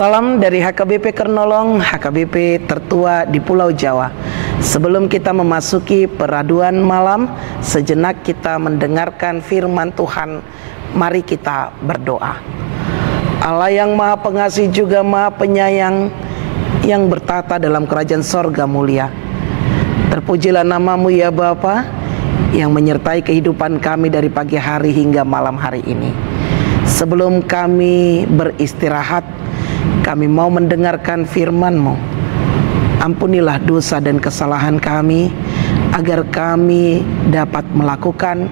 Salam dari HKBP Kernolong, HKBP tertua di Pulau Jawa. Sebelum kita memasuki peraduan malam, sejenak kita mendengarkan firman Tuhan. Mari kita berdoa. Allah yang Maha Pengasih juga Maha Penyayang, yang bertata dalam kerajaan sorga mulia. Terpujilah nama-Mu ya Bapa, yang menyertai kehidupan kami dari pagi hari hingga malam hari ini. Sebelum kami beristirahat, kami mau mendengarkan firman-Mu. Ampunilah dosa dan kesalahan kami, agar kami dapat melakukan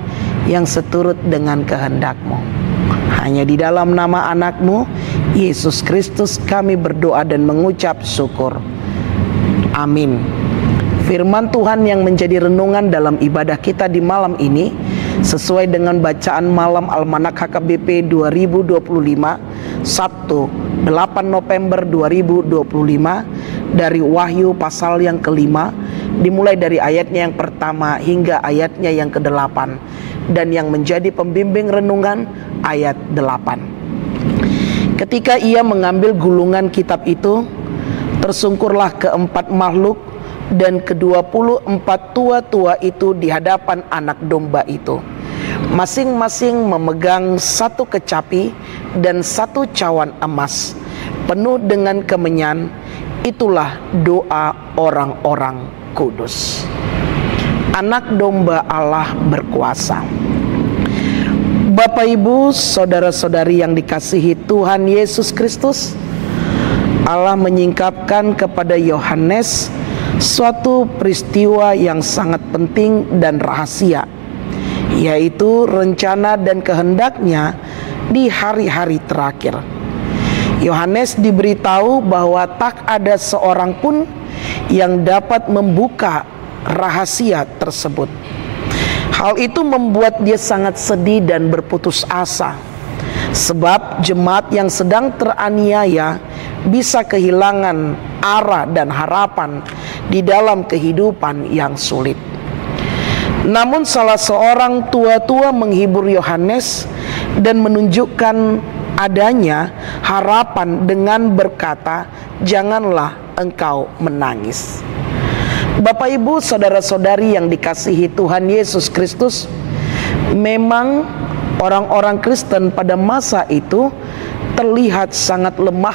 yang seturut dengan kehendak-Mu. Hanya di dalam nama anak-Mu, Yesus Kristus, kami berdoa dan mengucap syukur. Amin. Firman Tuhan yang menjadi renungan dalam ibadah kita di malam ini sesuai dengan bacaan malam Almanak HKBP 2025 Sabtu 8 November 2025 dari Wahyu pasal yang kelima, dimulai dari ayatnya yang pertama hingga ayatnya yang ke-8, dan yang menjadi pembimbing renungan ayat 8. Ketika ia mengambil gulungan kitab itu, tersungkurlah keempat makhluk dan ke-24 tua-tua itu di hadapan anak domba itu. Masing-masing memegang satu kecapi dan satu cawan emas penuh dengan kemenyan. Itulah doa orang-orang kudus. Anak domba Allah berkuasa. Bapak, Ibu, saudara-saudari yang dikasihi Tuhan Yesus Kristus, Allah menyingkapkan kepada Yohanes suatu peristiwa yang sangat penting dan rahasia, yaitu rencana dan kehendaknya di hari-hari terakhir. Yohanes diberitahu bahwa tak ada seorang pun yang dapat membuka rahasia tersebut. Hal itu membuat dia sangat sedih dan berputus asa, sebab jemaat yang sedang teraniaya bisa kehilangan arah dan harapan di dalam kehidupan yang sulit. Namun salah seorang tua-tua menghibur Yohanes dan menunjukkan adanya harapan dengan berkata, "Janganlah engkau menangis." Bapak, Ibu, saudara-saudari yang dikasihi Tuhan Yesus Kristus, memang orang-orang Kristen pada masa itu terlihat sangat lemah,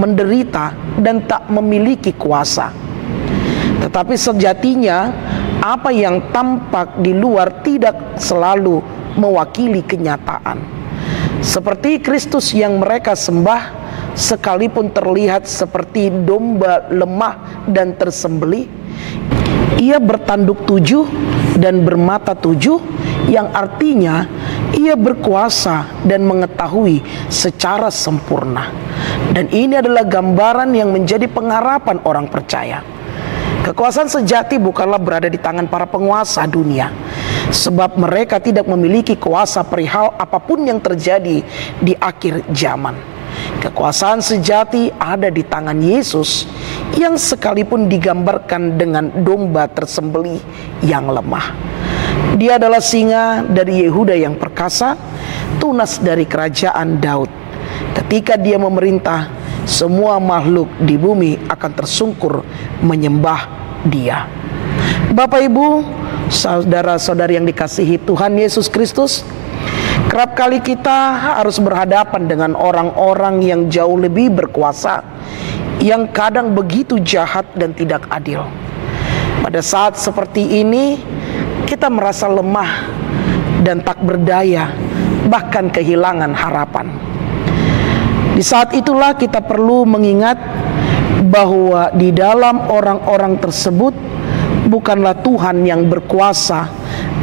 menderita, dan tak memiliki kuasa. Tetapi sejatinya apa yang tampak di luar tidak selalu mewakili kenyataan. Seperti Kristus yang mereka sembah, sekalipun terlihat seperti domba lemah dan tersembelih, ia bertanduk 7 dan bermata 7, yang artinya ia berkuasa dan mengetahui secara sempurna. Dan ini adalah gambaran yang menjadi pengharapan orang percaya. Kekuasaan sejati bukanlah berada di tangan para penguasa dunia, sebab mereka tidak memiliki kuasa perihal apapun yang terjadi di akhir zaman. Kekuasaan sejati ada di tangan Yesus, yang sekalipun digambarkan dengan domba tersembelih yang lemah. Dia adalah singa dari Yehuda yang perkasa, tunas dari kerajaan Daud. Ketika dia memerintah, semua makhluk di bumi akan tersungkur menyembah dia. Bapak, Ibu, saudara-saudari yang dikasihi Tuhan Yesus Kristus, kerap kali kita harus berhadapan dengan orang-orang yang jauh lebih berkuasa, yang kadang begitu jahat dan tidak adil. Pada saat seperti ini, kita merasa lemah dan tak berdaya, bahkan kehilangan harapan. Di saat itulah kita perlu mengingat bahwa di dalam orang-orang tersebut bukanlah Tuhan yang berkuasa,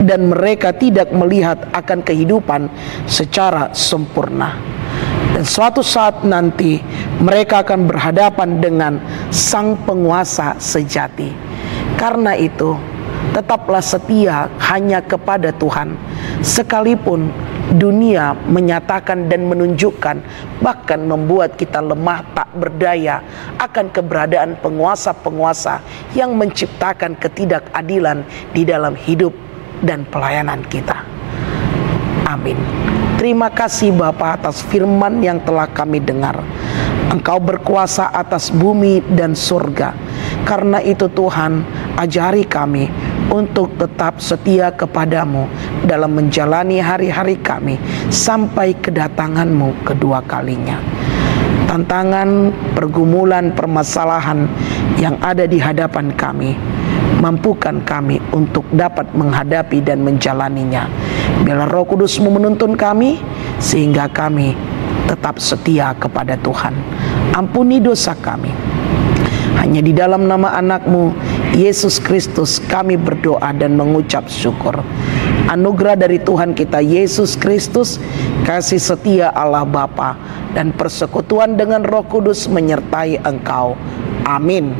dan mereka tidak melihat akan kehidupan secara sempurna. Dan suatu saat nanti mereka akan berhadapan dengan Sang Penguasa sejati. Karena itu, tetaplah setia hanya kepada Tuhan, sekalipun dunia menyatakan dan menunjukkan, bahkan membuat kita lemah tak berdaya akan keberadaan penguasa-penguasa yang menciptakan ketidakadilan di dalam hidup dan pelayanan kita. Amin. Terima kasih Bapa atas firman yang telah kami dengar. Engkau berkuasa atas bumi dan surga. Karena itu Tuhan, ajari kami untuk tetap setia kepadamu dalam menjalani hari-hari kami sampai kedatangan-Mu kedua kalinya. Tantangan, pergumulan, permasalahan yang ada di hadapan kami, mampukan kami untuk dapat menghadapi dan menjalaninya. Biarlah Roh Kudus-Mu menuntun kami sehingga kami tetap setia kepada Tuhan. Ampuni dosa kami. Hanya di dalam nama anak-Mu Yesus Kristus kami berdoa dan mengucap syukur. Anugerah dari Tuhan kita Yesus Kristus, kasih setia Allah Bapa, dan persekutuan dengan Roh Kudus menyertai engkau. Amin.